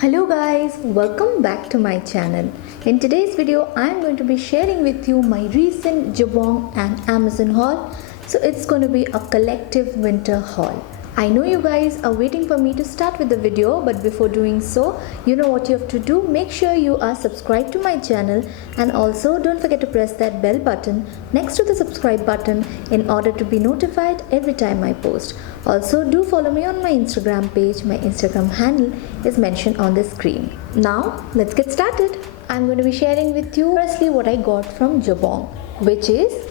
Hello guys, welcome back to my channel. In today's video, I am going to be sharing with you my recent JABONG and Amazon haul. So it's going to be a collective winter haul. I know you guys are waiting for me to start with the video, but before doing so, you know what you have to do. Make sure you are subscribed to my channel and also don't forget to press that bell button next to the subscribe button in order to be notified every time I post. Also, do follow me on my Instagram page. My Instagram handle is mentioned on the screen. Now, let's get started. I'm going to be sharing with you firstly what I got from JABONG, which is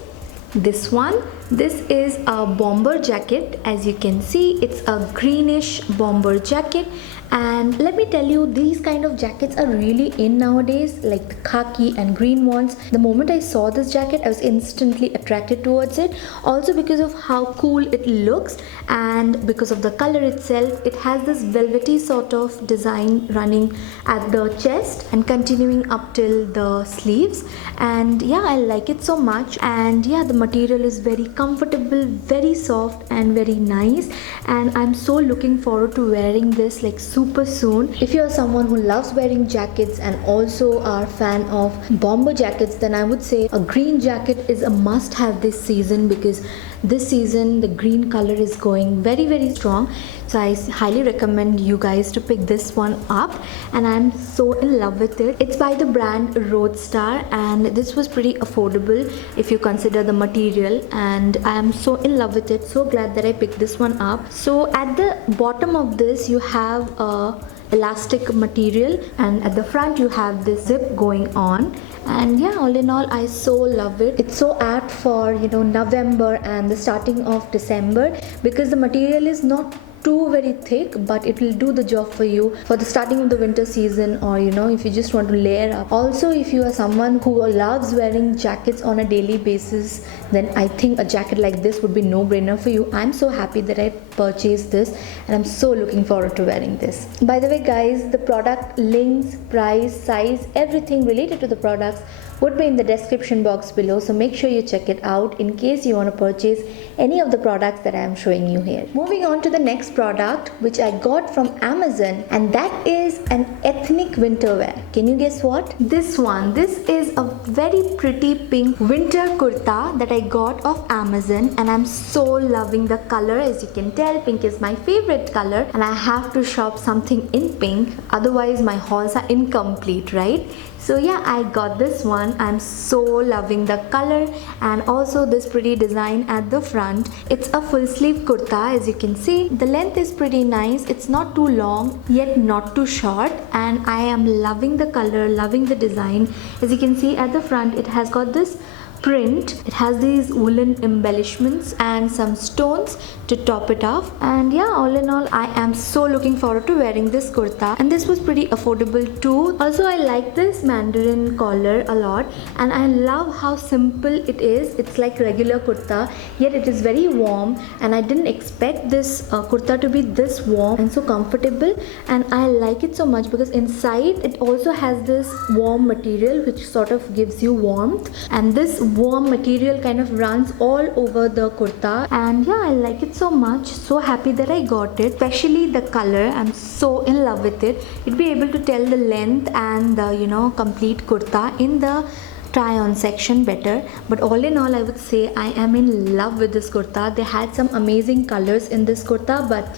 this one. This is a bomber jacket. As you can see, it's a greenish bomber jacket, and let me tell you, these kind of jackets are really in nowadays, like the khaki and green ones. The moment I saw this jacket, I was instantly attracted towards it, also because of how cool it looks and because of the color itself. It has this velvety sort of design running at the chest and continuing up till the sleeves, and yeah, I like it so much. And yeah, the material is very comfortable, very soft and very nice, and I'm so looking forward to wearing this like super soon. If you're someone who loves wearing jackets and also are a fan of bomber jackets, then I would say a green jacket is a must have this season, because this season the green color is going very strong. So I highly recommend you guys to pick this one up, and I'm so in love with it. It's by the brand Roadster, and this was pretty affordable if you consider the material, and I am so in love with it. So glad that I picked this one up. So at the bottom of this you have a elastic material, and at the front you have this zip going on, and yeah, all in all, I so love it. It's so apt for November and the starting of December, because the material is not too very thick, but it will do the job for you for the starting of the winter season, or if you just want to layer up. Also, if you are someone who loves wearing jackets on a daily basis, then I think a jacket like this would be no brainer for you. I'm so happy that I purchased this, and I'm so looking forward to wearing this. By the way guys, the product links, price, size, everything related to the products would be in the description box below, so make sure you check it out in case you want to purchase any of the products that I am showing you here. Moving on to the next product, which I got from Amazon, and that is an ethnic winter wear. Can you guess what? This one. This is a very pretty pink winter kurta that I got off Amazon, and I'm so loving the color. As you can tell, pink is my favorite color, and I have to shop something in pink, otherwise my hauls are incomplete, right? So yeah, I got this one. I'm so loving the color and also this pretty design at the front. It's a full sleeve kurta. As you can see, the length is pretty nice. It's not too long yet not too short, and I am loving the color, loving the design. As you can see at the front, it has got this print. It has these woolen embellishments and some stones to top it off, and yeah, all in all, I am so looking forward to wearing this kurta, and this was pretty affordable too. Also, I like this mandarin collar a lot, and I love how simple it is. It's like regular kurta, yet it is very warm, and I didn't expect this kurta to be this warm and so comfortable, and I like it so much because inside it also has this warm material which sort of gives you warmth, and this warm material kind of runs all over the kurta, and yeah, I like it so much. So happy that I got it, especially the color. I'm so in love with it. You'd be able to tell the length and the complete kurta in the try on section better, but all in all, I would say I am in love with this kurta. They had some amazing colors in this kurta, but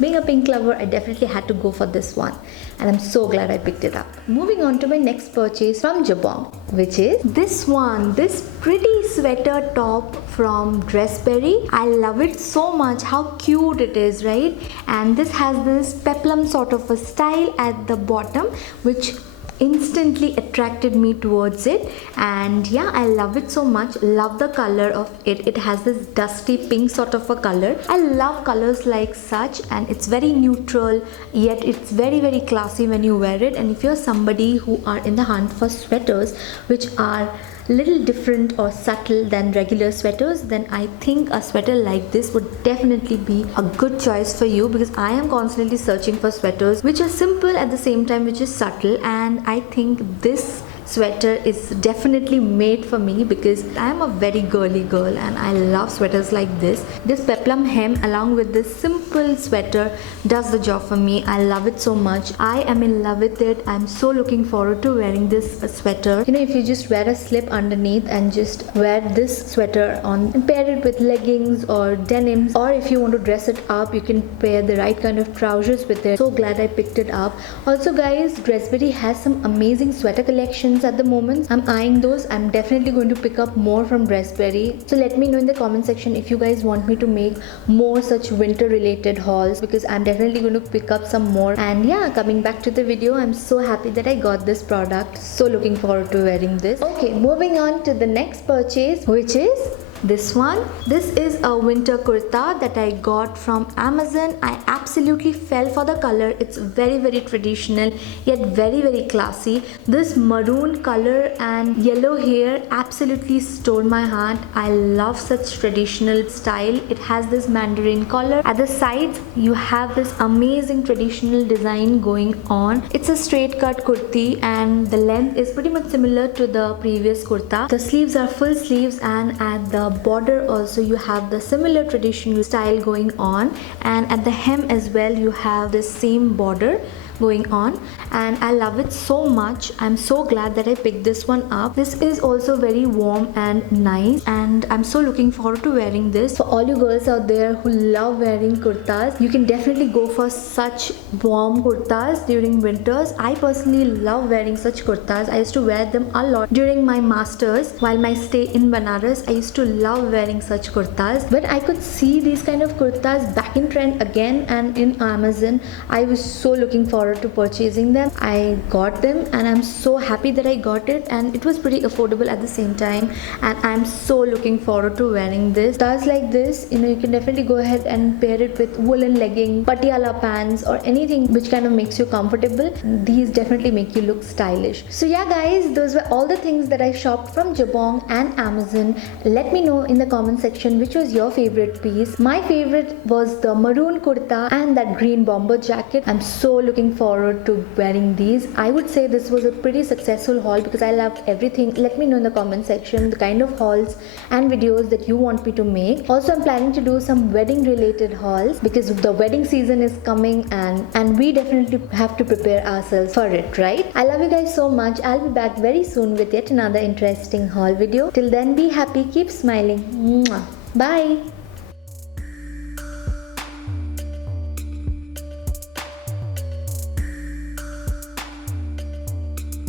being a pink lover, I definitely had to go for this one, and I'm so glad I picked it up. Moving on to my next purchase from JABONG, which is this one, this pretty sweater top from DressBerry. I love it so much, how cute it is, right? And this has this peplum sort of a style at the bottom, which instantly attracted me towards it, and yeah, I love it so much. Love the color of it. It has this dusty pink sort of a color. I love colors like such, and it's very neutral, yet it's very classy when you wear it. And if you're somebody who are in the hunt for sweaters which are little different or subtle than regular sweaters, then I think a sweater like this would definitely be a good choice for you, because I am constantly searching for sweaters which are simple at the same time which is subtle, and I think this sweater is definitely made for me because I am a very girly girl and I love sweaters like this. This peplum hem along with this simple sweater does the job for me. I love it so much. I am in love with it. I'm so looking forward to wearing this sweater. You know, if you just wear a slip underneath and just wear this sweater on and pair it with leggings or denims, or if you want to dress it up, you can pair the right kind of trousers with it. So glad I picked it up. Also guys, DressBerry has some amazing sweater collections at the moment. I'm eyeing those. I'm definitely going to pick up more from DressBerry. So let me know in the comment section if you guys want me to make more such winter related hauls, because I'm definitely going to pick up some more. And yeah, coming back to the video, I'm so happy that I got this product. So looking forward to wearing this. Okay, moving on to the next purchase, which is this one. This is a winter kurta that I got from Amazon. I absolutely fell for the color. It's very traditional yet very classy. This maroon color and yellow hair absolutely stole my heart. I love such traditional style. It has this mandarin collar. At the sides you have this amazing traditional design going on. It's a straight cut kurti and the length is pretty much similar to the previous kurta. The sleeves are full sleeves, and at the border also you have the similar traditional style going on, and at the hem as well you have the same border going on, and I love it so much. I'm so glad that I picked this one up. This is also very warm and nice, and I'm so looking forward to wearing this. For all you girls out there who love wearing kurtas, you can definitely go for such warm kurtas during winters. I personally love wearing such kurtas. I used to wear them a lot during my masters. While my stay in Banaras, I used to love wearing such kurtas. When I could see these kind of kurtas back in trend again and in Amazon, I was so looking forward to purchasing them. I got them and I'm so happy that I got it, and it was pretty affordable at the same time, and I'm so looking forward to wearing this. Stars like this, you know, you can definitely go ahead and pair it with woolen legging, patiala pants, or anything which kind of makes you comfortable. These definitely make you look stylish. So yeah guys, those were all the things that I shopped from Jabong and Amazon. Let me know in the comment section which was your favorite piece. My favorite was the maroon kurta and that green bomber jacket. I'm so looking forward to wearing these. I would say this was a pretty successful haul because I loved everything. Let me know in the comment section the kind of hauls and videos that you want me to make. Also, I'm planning to do some wedding related hauls because the wedding season is coming, and we definitely have to prepare ourselves for it, right? I love you guys so much. I'll be back very soon with yet another interesting haul video. Till then, be happy, keep smiling. Mwah. Bye.